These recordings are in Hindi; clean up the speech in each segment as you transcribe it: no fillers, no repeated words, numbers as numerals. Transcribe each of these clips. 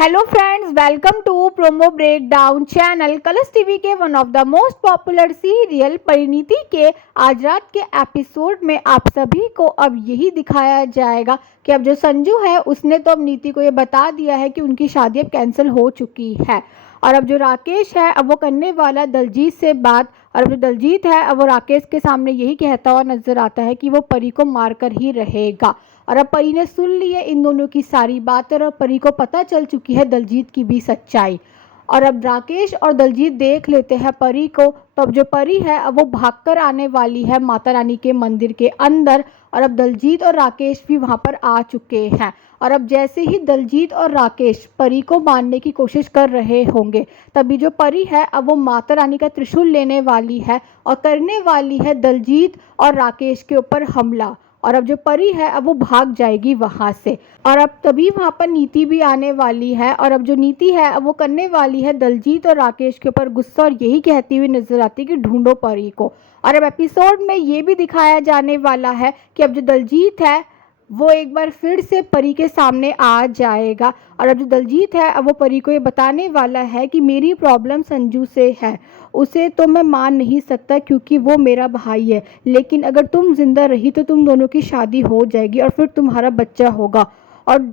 Hello friends, welcome to promo breakdown channel. Colors TV के one of the most popular serial Parineeti के आज रात के एपिसोड में आप सभी को अब यही दिखाया जाएगा कि अब जो संजू है उसने तो अब नीति को ये बता दिया है कि उनकी शादी अब कैंसिल हो चुकी है। और अब जो राकेश है अब वो करने वाला दलजीत से बात। और अब जो दलजीत है अब वो राकेश के सामने यही कहता हुआ नजर आता है कि वो परी को मारकर ही रहेगा। और अब परी ने सुन ली है इन दोनों की सारी बातें और परी को पता चल चुकी है दलजीत की भी सच्चाई। और अब राकेश और दलजीत देख लेते हैं परी को। तो अब जो परी है अब वो भागकर आने वाली है माता रानी के मंदिर के अंदर। और अब दलजीत और राकेश भी वहां पर आ चुके हैं। और अब जैसे ही दलजीत और राकेश परी को मारने की कोशिश कर रहे होंगे तभी जो परी है अब वो माता रानी का त्रिशूल लेने वाली है और करने वाली है दलजीत और राकेश के ऊपर हमला। और अब जो परी है अब वो भाग जाएगी वहां से। और अब तभी वहां पर नीति भी आने वाली है। और अब जो नीति है अब वो करने वाली है दलजीत और राकेश के ऊपर गुस्सा और यही कहती हुई नजर आती है कि ढूंढो परी को। और अब एपिसोड में ये भी दिखाया जाने वाला है कि अब जो दलजीत है वो एक बार फिर से परी के सामने आ जाएगा। और अब जो दलजीत है अब वो परी को ये बताने वाला है कि मेरी प्रॉब्लम संजू से है, उसे तो मैं मान नहीं सकता क्योंकि वो मेरा भाई है, लेकिन अगर तुम जिंदा रही तो तुम दोनों की शादी हो जाएगी और फिर तुम्हारा बच्चा होगा और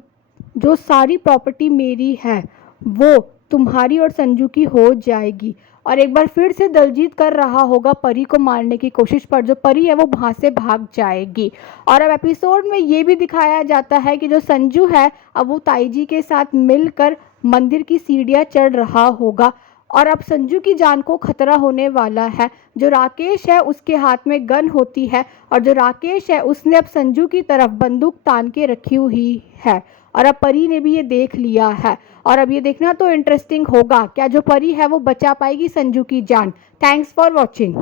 जो सारी प्रॉपर्टी मेरी है वो तुम्हारी और संजू की हो जाएगी। और एक बार फिर से दलजीत कर रहा होगा परी को मारने की कोशिश पर जो परी है वो वहां से भाग जाएगी। और अब एपिसोड में ये भी दिखाया जाता है कि जो संजू है अब वो ताई जी के साथ मिलकर मंदिर की सीढ़ियाँ चढ़ रहा होगा। और अब संजू की जान को खतरा होने वाला है। जो राकेश है उसके हाथ में गन होती है और जो राकेश है उसने अब संजू की तरफ बंदूक तान के रखी हुई है। और अब परी ने भी ये देख लिया है। और अब ये देखना तो इंटरेस्टिंग होगा क्या जो परी है वो बचा पाएगी संजू की जान। Thanks for watching.